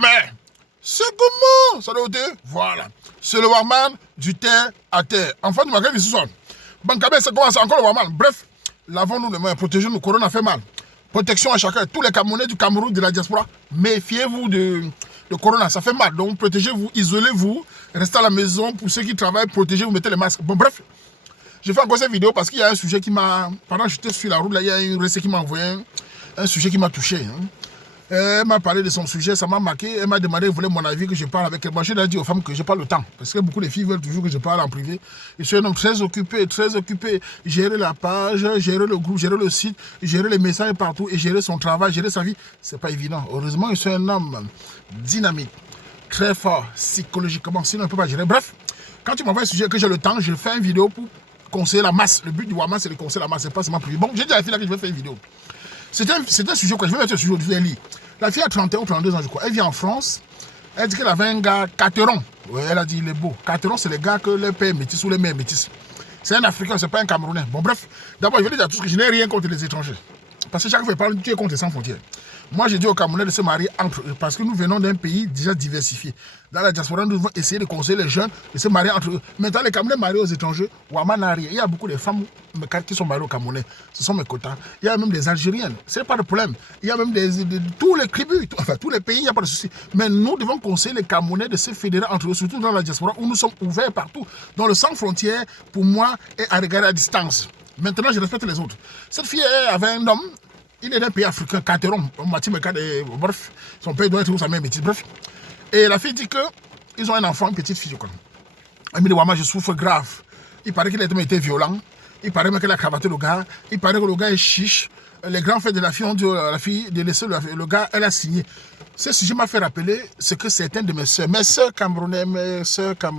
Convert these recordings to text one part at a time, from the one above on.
Bankame. C'est comment ça doit être? Voilà. C'est le Warman du terre à terre. Enfin, du magasin ce soir. Bankame, c'est quoi? C'est encore le Warman. Bref, lavons-nous les mains, protégeons-nous. Corona fait mal. Protection à chacun. Tous les Camerounais du Cameroun, de la diaspora, méfiez-vous de Corona. Ça fait mal. Donc, protégez-vous, isolez-vous. Restez à la maison. Pour ceux qui travaillent, protégez-vous, mettez les masques. Bon, bref. J'ai fait encore cette vidéo parce qu'il y a un sujet qui m'a... Pendant que j'étais sur la route, là, il y a une recette qui m'a envoyé un sujet qui m'a touché. Hein. Elle m'a parlé de son sujet, ça m'a marqué. Elle m'a demandé, elle voulait mon avis, que je parle avec elle. Moi, je lui ai dit aux femmes que je n'ai pas le temps. Parce que beaucoup de filles veulent toujours que je parle en privé. Je suis un homme très occupé, très occupé. Gérer la page, gérer le groupe, gérer le site, gérer les messages partout et gérer son travail, gérer sa vie. C'est pas évident. Heureusement, je suis un homme dynamique, très fort, psychologiquement. Sinon, on ne peut pas gérer. Bref, quand tu m'envoies un sujet que j'ai le temps, je fais une vidéo pour conseiller la masse. Le but du Warman, c'est de conseiller la masse, c'est pas seulement privé. Bon, j'ai dit à la fille là que je vais faire une vidéo. C'est un sujet, quoi. Je vais mettre un sujet aujourd'hui, elle lit. La fille a 31 ou 32 ans, je crois. Elle vit en France. Elle dit qu'elle avait un gars, Cateron. Ouais, elle a dit, il est beau. Cateron, c'est les gars que les pères métis ou les mères métis. C'est un Africain, c'est pas un Camerounais. Bon, bref. D'abord, je vais dire à tous que je n'ai rien contre les étrangers. Parce que chaque fois, je parle, tu es contre les sans frontières. Moi, j'ai dit aux Camerounais de se marier entre eux. Parce que nous venons d'un pays déjà diversifié. Dans la diaspora, nous devons essayer de conseiller les jeunes de se marier entre eux. Maintenant, les Camerounais mariés aux étrangers, Warman n'a rien. Il y a beaucoup de femmes qui sont mariées aux Camerounais. Ce sont mes quotas. Il y a même des Algériennes. Ce n'est pas de problème. Il y a même tous les tribus, enfin tous les pays, il n'y a pas de souci. Mais nous devons conseiller les Camerounais de se fédérer entre eux, surtout dans la diaspora où nous sommes ouverts partout. Dans le sans frontières, pour moi, est à regarder à distance. Maintenant, je respecte les autres. Cette fille avait un homme. Il est d'un pays africain, Cateron, bref, son père doit être où sa mère métisse, bref. Et la fille dit qu'ils ont un enfant, une petite fille, je crois. Elle me dit, moi, je souffre grave. Il paraît qu'il a été violent. Il paraît même qu'elle a cravaté le gars. Il paraît que le gars est chiche. Les grands frères de la fille ont dit à la fille de laisser le gars, elle a signé. Ce sujet m'a fait rappeler ce que certains de mes soeurs camerounaises,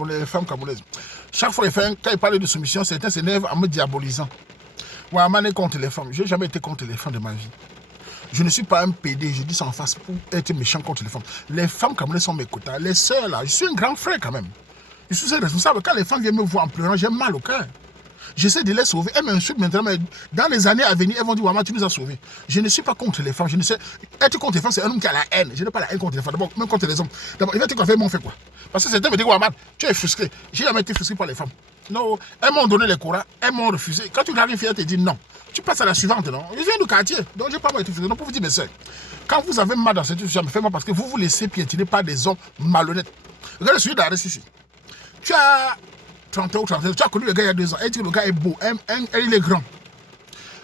les femmes camerounaises. Chaque fois, quand ils parlent de soumission, certains s'énervent en me diabolisant. Warman est contre les femmes. Je n'ai jamais été contre les femmes de ma vie. Je ne suis pas un PD, je dis ça en face pour être méchant contre les femmes. Les femmes camerounaises sont mes quotas. Les sœurs là, je suis un grand frère quand même. Je suis responsable. Quand les femmes viennent me voir en pleurant, j'ai mal au cœur. J'essaie de les sauver. Elles m'insultent maintenant, mais dans les années à venir, elles vont dire, Warman, tu nous as sauvés. Je ne suis pas contre les femmes. Je ne sais... Être contre les femmes, c'est un homme qui a la haine. Je n'ai pas la haine contre les femmes. D'abord, même contre les hommes. D'abord, il va te dire qu'on fait quoi? Parce que certains me disent, Warman, tu es frustré. J'ai jamais été frustré par les femmes. Non, elles m'ont donné les courants, elles m'ont refusé. Quand tu regardes une fille, elle te dit non. Tu passes à la suivante, non? Je viens du quartier, donc je n'ai pas été frustré. Donc pour vous dire, mes soeurs, quand vous avez mal dans cette situation, ça me fait mal parce que vous vous laissez piétiner par des hommes malhonnêtes. Regarde celui d'arrêt ici. Tu as 30 ans ou 30 ans, tu as connu le gars il y a 2 ans. Elle dit que le gars est beau, il est grand.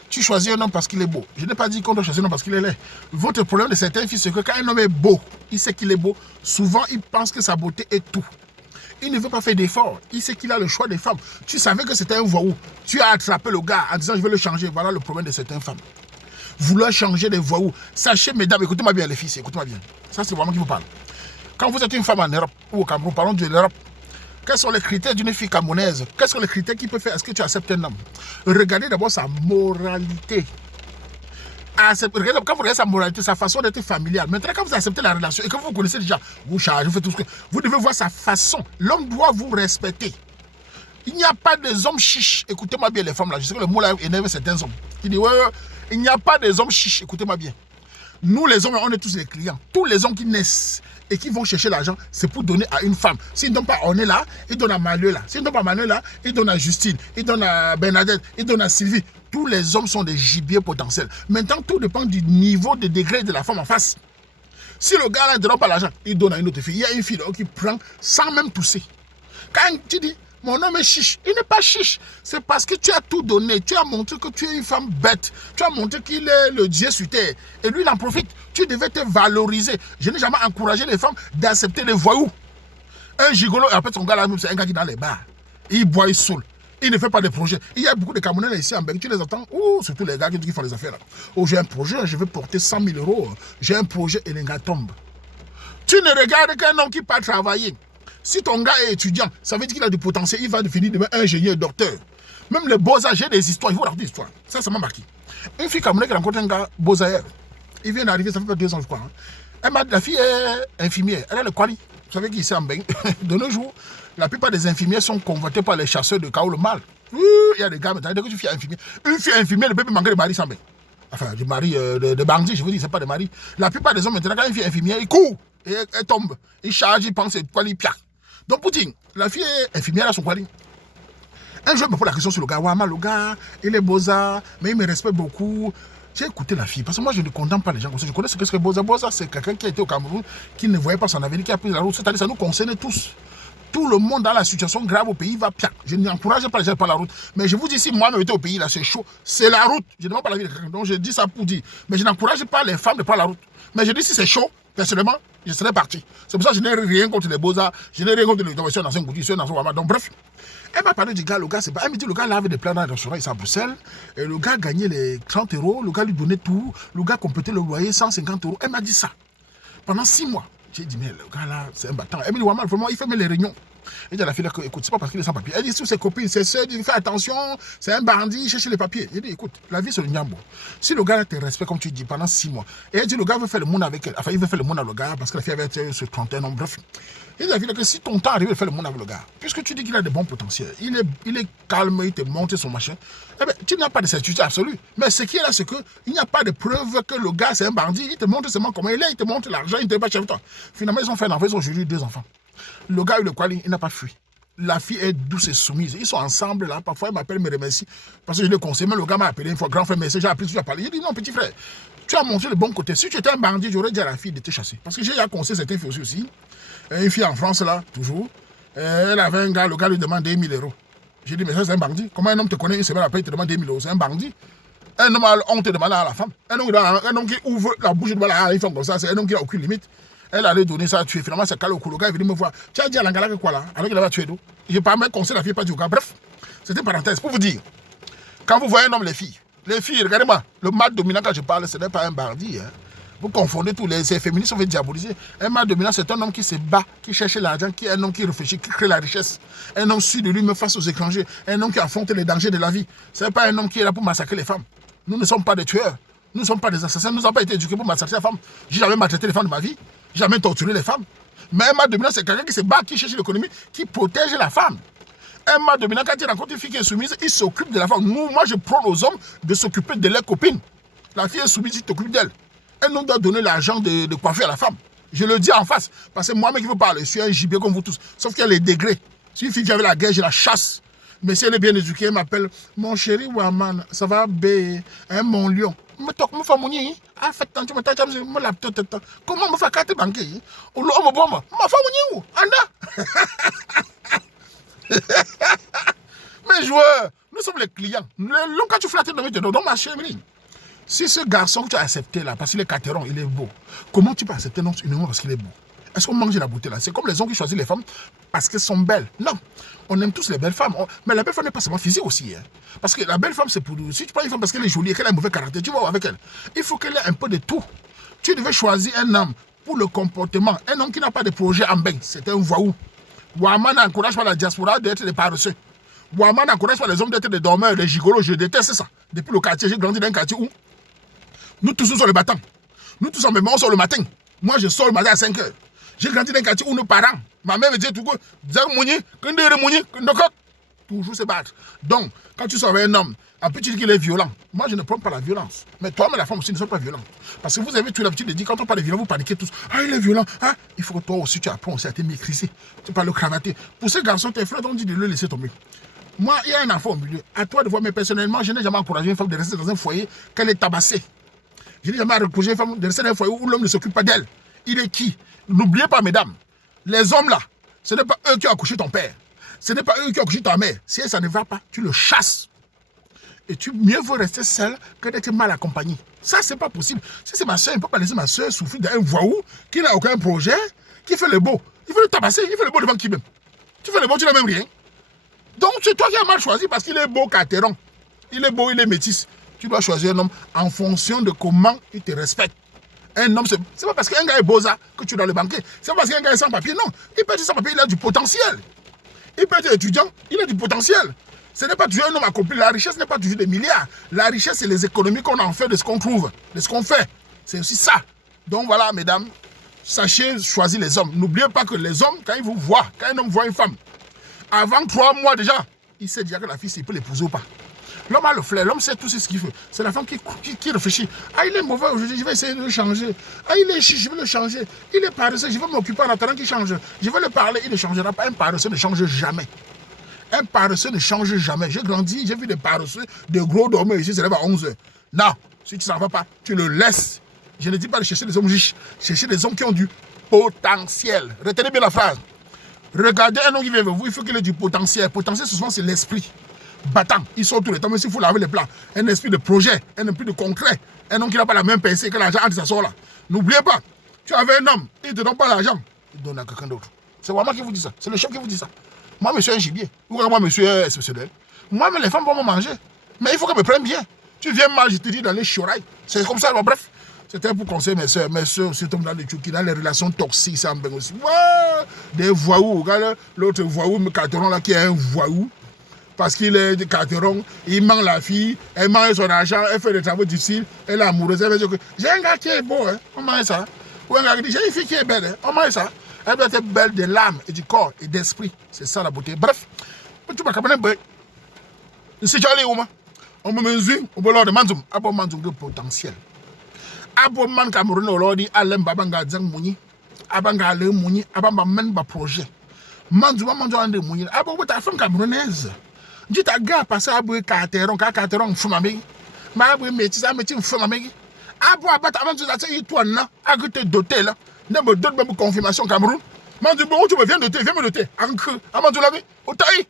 Tu choisis un homme parce qu'il est beau. Je n'ai pas dit qu'on doit choisir un homme parce qu'il est laid. Votre problème de certaines filles, c'est que quand un homme est beau, il sait qu'il est beau, souvent il pense que sa beauté est tout. Il ne veut pas faire d'efforts. Il sait qu'il a le choix des femmes. Tu savais que c'était un voyou. Tu as attrapé le gars en disant je vais le changer. Voilà le problème de certaines femmes. Vouloir changer des voyous. Sachez, mesdames, écoutez-moi bien les filles, écoutez-moi bien. Ça, c'est vraiment qui vous parle. Quand vous êtes une femme en Europe ou au Cameroun, parlons de l'Europe, quels sont les critères d'une fille camerounaise? Quels sont les critères qui peuvent faire? Est-ce que tu acceptes un homme? Regardez d'abord sa moralité. Regardez, quand vous regardez sa moralité, sa façon d'être familiale. Maintenant, quand vous acceptez la relation et que vous connaissez déjà, vous chargez, vous faites tout ce que... Vous devez voir sa façon. L'homme doit vous respecter. Il n'y a pas des hommes chiches. Écoutez-moi bien les femmes là. Je sais que le mot là énerve certains hommes. Il dit, ouais, il n'y a pas des hommes chiches. Écoutez-moi bien. Nous les hommes, on est tous les clients. Tous les hommes qui naissent et qui vont chercher l'argent, c'est pour donner à une femme. S'ils ne donnent pas on est là, ils donnent à Manuel là. S'ils ne donnent pas à Manuel là, ils donnent à Justine, ils donnent à Bernadette, ils donnent à Sylvie. Tous les hommes sont des gibiers potentiels. Maintenant, tout dépend du niveau de degré de la femme en face. Si le gars là ne donne pas l'argent, il donne à une autre fille. Il y a une fille là qui prend sans même pousser. Quand tu dis, mon homme est chiche, il n'est pas chiche. C'est parce que tu as tout donné. Tu as montré que tu es une femme bête. Tu as montré qu'il est le Dieu sur terre. Et lui, il en profite. Tu devais te valoriser. Je n'ai jamais encouragé les femmes d'accepter les voyous. Un gigolo, et après son gars là, c'est un gars qui est dans les bars. Il boit, il saoule. Il ne fait pas de projets. Il y a beaucoup de Camerounais ici en Belgique. Tu les entends. Ouh, surtout les gars qui font les affaires là. Oh, j'ai un projet, je vais porter 100 000 euros. J'ai un projet et les gars tombent. Tu ne regardes qu'un homme qui part travailler. Si ton gars est étudiant, ça veut dire qu'il a du potentiel. Il va devenir demain ingénieur, docteur. Même les beaux-arts, j'ai des histoires. Il faut raconter des histoires. Ça m'a marqué. Une fille camerounaise qui rencontre un gars beaux-arts. Il vient d'arriver, ça fait 2 ans, je crois. La fille est infirmière. Elle a le quali. Vous savez qu'ici en Belgique, de nos jours, la plupart des infirmières sont convoitées par les chasseurs de Kao le mal. Il y a des gars, maintenant, dès que tu fais infirmière, une fille infirmière ne peut plus manquer de mari sans bain. Enfin, du mari de bandit, je vous dis, c'est pas de mari. La plupart des hommes, maintenant, quand une fille infirmière, ils courent. Et elle tombe. Il charge, il pense, quoi, il piaque. Donc, Poutine, la fille est infirmière à son quoi. Un jour, il me pose la question sur le gars. Ouama, le gars, il est Boza, mais il me respecte beaucoup. J'ai écouté la fille, parce que moi, je ne condamne pas les gens comme ça. Je connais ce que c'est Boza. Boza, c'est quelqu'un qui a été au Cameroun, qui ne voyait pas son avenir, qui a pris la route. C'est-à-dire, ça nous concerne tous. Tout le monde dans la situation grave au pays va bien. Je n'encourage pas les gens par la route. Mais je vous dis, si moi-même j'étais au pays, là, c'est chaud. C'est la route. Je ne demande pas la vie de quelqu'un. Donc, je dis ça pour dire. Mais je n'encourage pas les femmes de prendre la route. Mais je dis, si c'est chaud, personnellement, je serais parti. C'est pour ça que je n'ai rien contre les beaux-arts. Je n'ai rien contre les dans un goût, dans un Ouama. Donc, bref. Elle m'a parlé du gars, le gars, c'est pas. Elle me dit, le gars là avait des plans dans le restaurant ici à Bruxelles. Et le gars gagnait les 30 €. Le gars lui donnait tout. Le gars complétait le loyer, 150 €. Elle m'a dit ça. Pendant 6 mois. J'ai dit, mais le gars là, c'est un battant. Elle me dit, Ouama, vraiment, il fait même les réunions. Et elle a fait écoute, c'est pas parce qu'il est sans papier. Elle dit, sous ses copines, ses soeurs, il dit, fais attention, c'est un bandit, cherche les papiers. Il dit, écoute, la vie c'est le nyambo. Si le gars te respecte, comme tu dis, pendant 6 mois, et elle dit, le gars veut faire le monde avec elle. Enfin, il veut faire le monde avec le gars, parce que la fille avait été sur 31 ans, bref. Il a dit que si ton temps arrive de faire le monde avec le gars, puisque tu dis qu'il a de bons potentiels, il est calme, il te montre son machin, eh bien, tu n'as pas de certitude absolue. Mais ce qui est là, c'est qu'il n'y a pas de preuve que le gars c'est un bandit. Il te montre seulement comment il est, il te montre l'argent, il ne te pas chef toi. Finalement, ils ont fait un enfant, ils ont eu 2 enfants. Le gars, il n'a pas fui. La fille est douce et soumise. Ils sont ensemble là. Parfois, il m'appelle, me remercie. Parce que je le conseille. Même le gars m'a appelé une fois, grand frère, merci, j'ai appris, tu as parlé. Il dit, non, petit frère, tu as montré le bon côté. Si tu étais un bandit, j'aurais dit à la fille de te chasser. Parce que j'ai déjà conseillé certaines filles aussi. Une fille en France, là, toujours. Elle avait un gars, le gars lui demande 10 000 €. J'ai dit, mais ça, c'est un bandit. Comment un homme te connaît une semaine après, il te demande 10 000 €? C'est un bandit. Un homme, on te demande à la femme. Un homme qui ouvre la bouche de la femme comme ça, c'est un homme qui n'a aucune limite. Elle allait donner ça à tuer. Finalement, c'est calé au cou. Le gars est venu me voir. Tu as dit à l'Angala que quoi là? Alors qu'il va tuer d'eau. Je n'ai pas même conseillé la fille, pas du gars. Bref, c'était une parenthèse. Pour vous dire, quand vous voyez un homme, les filles, regardez-moi, le mâle dominant, quand je parle, ce n'est pas un bandit. Hein. Vous confondez tous ces féministes, on veut diaboliser. Un mâle dominant, c'est un homme qui se bat, qui cherche l'argent, qui est un homme qui réfléchit, qui crée la richesse. Un homme sûr de lui-même face aux étrangers. Un homme qui affronte les dangers de la vie. Ce n'est pas un homme qui est là pour massacrer les femmes. Nous ne sommes pas des tueurs. Nous ne sommes pas des assassins. Nous n'avons pas été éduqués pour massacrer les femmes. J'ai jamais maltraité les femmes de ma vie. Jamais torturé les femmes. Mais un mâle dominant, c'est quelqu'un qui se bat, qui cherche l'économie, qui protège la femme. Un mâle dominant, quand il rencontre une fille qui est soumise, il s'occupe de la femme. Moi, je prends aux hommes de s'occuper de leurs copines. La fille est soumise, il t'occupe d'elle. Un homme doit donner l'argent de coiffer à la femme. Je le dis en face. Parce que moi-même qui vous parle, je suis un gibier comme vous tous. Sauf qu'il y a les degrés. Si une fille vient avec la guerre, je la chasse. Mais si elle est bien éduquée, elle m'appelle mon chéri Ouaman, ça va bé, hein, mon lion. Me toque, me fait mon nid, ah, fait tant, tu me t'as jamais, me la tête. Comment me fait carte banquier? Ou l'homme bon, me fait mon nid, anda. Mes joueurs, nous sommes les clients. L'homme, quand tu flattes le mec, donc ma chérie. Si ce garçon que tu as accepté là, parce qu'il est cateron, il est beau, comment tu peux accepter non uniquement parce qu'il est beau? Est-ce qu'on mange la beauté là? C'est comme les hommes qui choisissent les femmes parce qu'elles sont belles. Non, on aime tous les belles femmes. Mais la belle femme n'est pas seulement physique aussi. Hein. Parce que la belle femme, c'est pour... Si tu prends une femme parce qu'elle est jolie et qu'elle a un mauvais caractère, tu vas avec elle. Il faut qu'elle ait un peu de tout. Tu devais choisir un homme pour le comportement. Un homme qui n'a pas de projet en bain, c'est un voyou. Ouaman n'encourage pas la diaspora d'être des paresseux. Ouaman n'encourage pas les hommes d'être des dormeurs, des gigolos. Je déteste ça. Depuis le quartier, j'ai grandi dans un quartier où nous tous sommes les battants. Nous tous sommes, mais on sort le matin. Moi, je sors le matin à 5 h. J'ai grandi dans un quartier où nos parents, ma mère me disait tout toujours se battre. Donc, quand tu sors avec un homme, en plus tu dis qu'il est violent. Moi, je ne prends pas la violence. Mais toi, mais la femme aussi ne sont pas violents. Parce que vous avez toujours l'habitude de dire, quand on parle de violence, vous paniquez tous. Ah, il est violent. Ah, il faut que toi aussi, tu apprends aussi à te maîtriser. Tu parles le cravater. Pour ces garçons, tes frères t'ont dit de le laisser tomber. Moi, il y a un enfant au milieu. À toi de voir, mais personnellement, je n'ai jamais encouragé une femme de rester dans un foyer qu'elle est tabassée. Je n'ai jamais encouragé une femme de rester dans un foyer où l'homme ne s'occupe pas d'elle. Il est qui? N'oubliez pas, mesdames, les hommes là, ce n'est pas eux qui ont accouché ton père. Ce n'est pas eux qui ont accouché ta mère. Si ça ne va pas, tu le chasses. Et mieux vaut rester seul que d'être mal accompagné. Ça, c'est pas possible. Si c'est ma soeur, il ne peut pas laisser ma soeur souffrir d'un voyou qui n'a aucun projet, qui fait le beau. Il veut le tabasser, il fait le beau devant qui même. Tu fais le beau, tu n'as même rien. Donc, c'est toi qui as mal choisi parce qu'il est beau, catéron. Il est beau, il est métis. Tu dois choisir un homme en fonction de comment il te respecte. Un homme, c'est pas parce qu'un gars est boza que tu dois le banquer. C'est pas parce qu'un gars est sans papier, non. Il peut être sans papier, il a du potentiel. Il peut être étudiant, il a du potentiel. Ce n'est pas toujours un homme accompli. La richesse n'est pas toujours des milliards. La richesse, c'est les économies qu'on en fait de ce qu'on trouve, de ce qu'on fait. C'est aussi ça. Donc voilà, mesdames, sachez choisir les hommes. N'oubliez pas que les hommes, quand ils vous voient, quand un homme voit une femme, avant 3 mois déjà, il sait déjà que la fille, s'il peut l'épouser ou pas. L'homme a le flair, l'homme sait tout ce qu'il fait. C'est la femme qui réfléchit. Ah, il est mauvais aujourd'hui, je vais essayer de le changer. Ah, il est chiche, je vais le changer. Il est paresseux, je vais m'occuper en attendant qu'il change. Je vais le parler, il ne changera pas. Un paresseux ne change jamais. Un paresseux ne change jamais. J'ai grandi, j'ai vu des paresseux, des gros dormeurs ici, se lèvent à 11h. Non, si tu ne s'en vas pas, tu le laisses. Je ne dis pas de chercher des hommes riches, chercher des hommes qui ont du potentiel. Retenez bien la phrase. Regardez un homme qui vient vers vous, il faut qu'il ait du potentiel. Potentiel, souvent, c'est l'esprit battant. Il sort tout le temps, mais s'il faut laver les plats. Un esprit de projet, un esprit de concret. Un homme qui n'a pas la même pensée que l'argent entre sa sort là. N'oubliez pas, tu avais un homme, il ne te donne pas l'argent, il donne à quelqu'un d'autre. C'est vraiment qui vous dit ça. C'est le chef qui vous dit ça. Moi, monsieur, un gibier. Ou moi, monsieur, un exceptionnel. Moi, mais les femmes vont me manger. Mais il faut qu'elles me prennent bien. Tu viens mal, je te dis, dans les chorailles. C'est comme ça, alors, bref. C'était pour conseiller mes soeurs. Mes soeurs aussi tombent dans les trucs, dans les relations toxiques, ça me aussi. Ouais, des voyous. Regarde l'autre voyou, le carteron là, qui est un voyou. Parce qu'il est carteron, il manque la fille, elle mange son argent, elle fait des travaux difficiles, elle est amoureuse. Elle veut dire que j'ai un gars qui est beau, hein, on mange ça. Ou un gars qui dit, j'ai une fille qui est belle, hein, on mange ça. Elle doit être belle de l'âme et du corps et d'esprit. C'est ça la beauté. Bref, tu vas comprendre. Si tu as on me mesure, on peut leur demander, abo manzum de potentiel. Abo man Cameroun, on leur dit, alem babanga zang mouni, abanga le mouni, abamba men ba projet. Manzum de mouni, abo ta femme camerounaise. Dis ta gars passer abo carteron fumamé. Ma abo métis, métis fumamé. Abo abat avant de ça, il tourne là, agrité doté là. Ne me donne même confirmation Cameroun. Manzum, bon, tu me viens doter, viens me doter. Amadou la vie, au taille.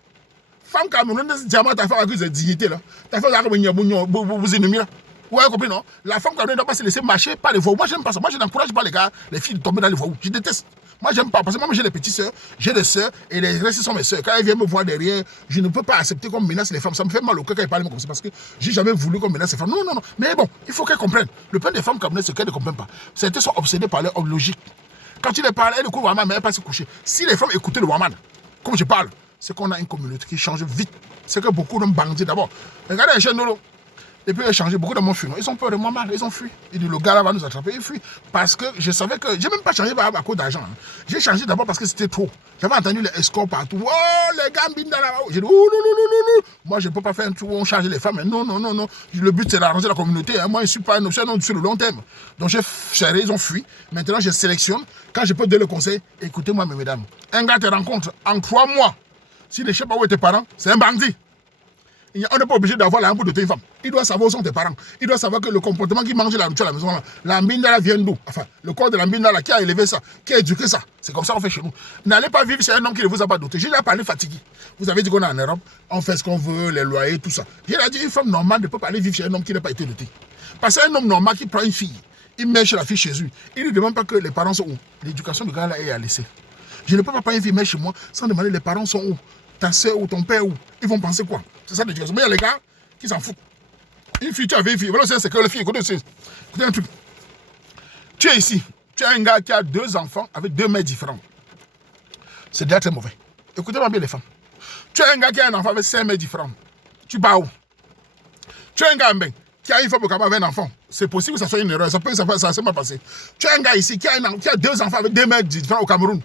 Femme camerounaise, diamant, ta femme a de dignité là. Ta femme a vous ennemis là. Ouais, compris non? La femme camerounaise ne doit pas se laisser marcher par les voix. Moi, j'aime pas ça. Moi, je n'encourage pas les gars, les filles de tomber dans les voix. Je déteste. Moi, j'aime pas. Parce que moi, j'ai des petites sœurs, j'ai des sœurs, et les restes sont mes sœurs. Quand elles viennent me voir derrière, je ne peux pas accepter qu'on menace les femmes. Ça me fait mal au cœur quand elles parlent comme ça. Parce que j'ai jamais voulu qu'on menace les femmes. Non, non, non. Mais bon, il faut qu'elles comprennent. Le problème des femmes camerounaises, c'est qu'elles ne comprennent pas. Certaines sont obsédées par leur logique. Quand tu les parles, elles écoutent le Waman, mais elles ne pas se coucher. Si les femmes écoutaient le Waman, comme je parle, c'est qu'on a une communauté qui change vite. C'est que beaucoup d'hommes bandits d'abord. Regardez les jeunes, et puis ils ont changé, beaucoup de mon fui. Ils ont peur de moi mal, ils ont fui. Ils disent le gars là va nous attraper, ils fuient. Parce que je savais que, j'ai même pas changé à cause d'argent. Hein. J'ai changé d'abord parce que c'était trop. J'avais entendu les escorts partout. Oh, les gars, binda là. J'ai dit, oh non, non, non, non, non. Moi, je ne peux pas faire un tour où on change les femmes. Mais non, non, non, non. Le but, c'est d'arranger la communauté. Hein. Moi, je ne suis pas un option sur le long terme. Donc, j'ai serré, ils ont fui. Maintenant, je sélectionne. Quand je peux donner le conseil, écoutez-moi, mes mesdames. Un gars te rencontre en 3 mois. Si ne sais pas où est tes parents, c'est un bandit. On n'est pas obligé d'avoir la hambour de tes femmes. Il doit savoir où sont tes parents. Il doit savoir que le comportement qui mange la nourriture à la maison, la mbindala vient d'où? Enfin, le corps de la mbindala qui a élevé ça, qui a éduqué ça. C'est comme ça qu'on fait chez nous. N'allez pas vivre chez un homme qui ne vous a pas doté. J'ai déjà parlé fatigué. Vous avez dit qu'on est en Europe, on fait ce qu'on veut, les loyers, tout ça. J'ai dit une femme normale ne peut pas aller vivre chez un homme qui n'a pas été doté. Parce qu'un homme normal qui prend une fille, il met chez la fille chez lui. Il ne demande pas que les parents sont où. L'éducation du gars là est à laisser. Je ne peux pas prendre une fille mettre chez moi sans demander les parents sont où. Ta soeur ou ton père où. Ils vont penser quoi? C'est ça l'éducation. Mais il y a les gars qui s'en foutent. Une fille, tu avais une fille. Voilà, c'est que les filles, écoutez un truc. Tu es ici. Tu as un gars qui a 2 enfants avec 2 mères différentes. C'est déjà très mauvais. Écoutez-moi bien les femmes. Tu as un gars qui a un enfant avec 5 mères différentes. Tu pars où? Tu as un gars qui a une femme avec un enfant. C'est possible que ça soit une erreur. Ça s'est mal passé. Tu as un gars ici qui a 2 enfants avec 2 mères différentes au Cameroun.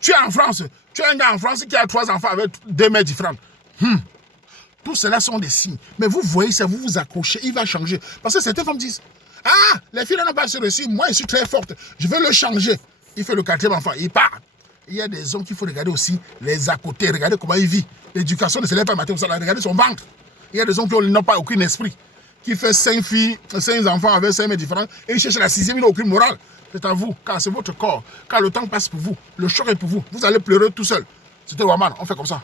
Tu es en France. Tu as un gars en France qui a 3 enfants avec 2 mères différentes. Tout cela sont des signes. Mais vous voyez ça, vous vous accrochez, il va changer. Parce que certaines femmes disent, ah, les filles n'ont pas reçu, moi je suis très forte, je veux le changer. Il fait le 4e enfant, il part. Il y a des hommes qu'il faut regarder aussi, les à côté, regarder comment il vit. L'éducation ne se lève pas matin, regardez son ventre. Il y a des hommes qui n'ont pas aucun esprit, qui fait 5 filles, 5 enfants avec 5 mères différentes, et il cherche la 6e, il n'a aucune morale. C'est à vous, car c'est votre corps. Car le temps passe pour vous. Le choc est pour vous. Vous allez pleurer tout seul. C'était Waman, on fait comme ça.